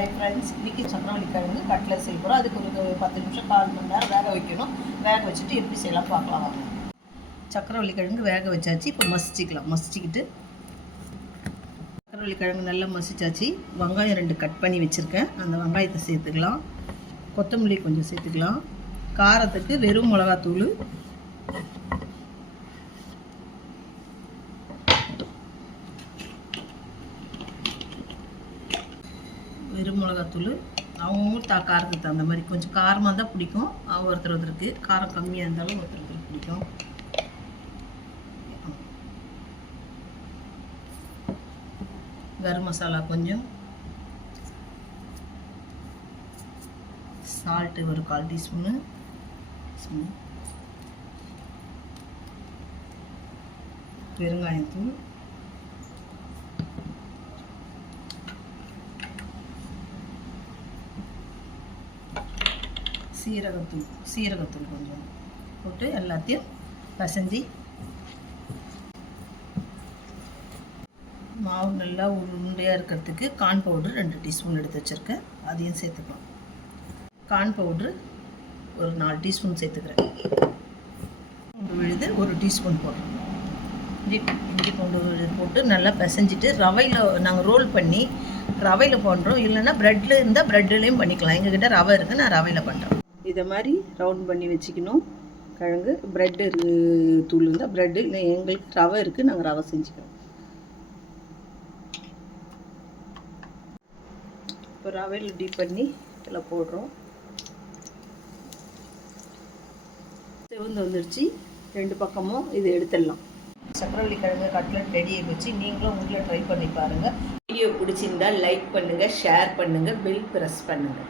Hi friends, இன்றைக்கி சக்கரவள்ளி கிழங்கு கட்லட் செய்ய போகிறோம். அதுக்கு ஒரு 10 நிமிஷம் 1/4 மணி நேரம் வேக வைக்கணும். வேக வச்சுட்டு எப்படி செய்யலாம் பார்க்கலாம் வாங்க. சக்கரவள்ளி கிழங்கு வேக வச்சாச்சு. இப்போ மசிச்சுக்கிட்டு சக்கரவள்ளி கிழங்கு நல்லா மசிச்சாச்சு. வெங்காயம் 2 கட் பண்ணி வச்சுருக்கேன். அந்த வெங்காயத்தை சேர்த்துக்கலாம். கொத்தமல்லி கொஞ்சம் சேர்த்துக்கலாம். காரத்துக்கு வெறும் மிளகாத்தூள், அவங்கவுங்க காரத்துக்கு தகுந்த மாதிரி. கொஞ்சம் காரமாக தான் பிடிக்கும் ஒருத்தருக்கு, காரம் கம்மியாக இருந்தாலும் ஒருத்தருக்கு பிடிக்கும். கரம் மசாலா கொஞ்சம், சால்ட்டு ஒரு 1/4 டீஸ்பூனு, பெருங்காயத்தூள், சீரகத்தூள் கொஞ்சம் போட்டு எல்லாத்தையும் பசைஞ்சு, மாவு நல்லா உருண்டையாக இருக்கிறதுக்கு கார்ன் பவுட்ரு 2 டீஸ்பூன் எடுத்து வச்சுருக்கேன். அதையும் சேர்த்துக்கலாம். கார்ன் பவுட்ரு ஒரு 4 டீஸ்பூன் சேர்த்துக்கிறேன். விழுது 1 டீஸ்பூன் போடுறோம். இஞ்சி பூண்டு விழுது போட்டு நல்லா பிசைஞ்சிட்டு ரவையில் நாங்கள் ரோல் பண்ணி ரவையில் பண்ணுறோம். இல்லைன்னா ப்ரெட்டில் இருந்தால் ப்ரெட்லேயும் பண்ணிக்கலாம். எங்ககிட்ட ரவை இருக்குது, நான் ரவையில் பண்ணுறேன். இதை மாதிரி ரவுண்ட் பண்ணி வச்சுக்கணும். கிழங்கு ப்ரெட்டு தூள் இருந்தால் ப்ரெட்டு, இல்லை எங்களுக்கு ரவை இருக்குது, நாங்கள் ரவை செஞ்சுக்கிறோம். இப்போ ரவையில் டீப் பண்ணி இதில் போடுறோம். செவந்து வந்துடுச்சு. 2 பக்கமும் இது எடுத்துடலாம். சக்கரவள்ளி கிழங்கு கட்லட் ரெடி ஆகிடுச்சு. நீங்களும் உங்களை ட்ரை பண்ணி பாருங்கள். வீடியோ பிடிச்சிருந்தால் லைக் பண்ணுங்கள், ஷேர் பண்ணுங்கள், பெல் ப்ரெஸ் பண்ணுங்கள்.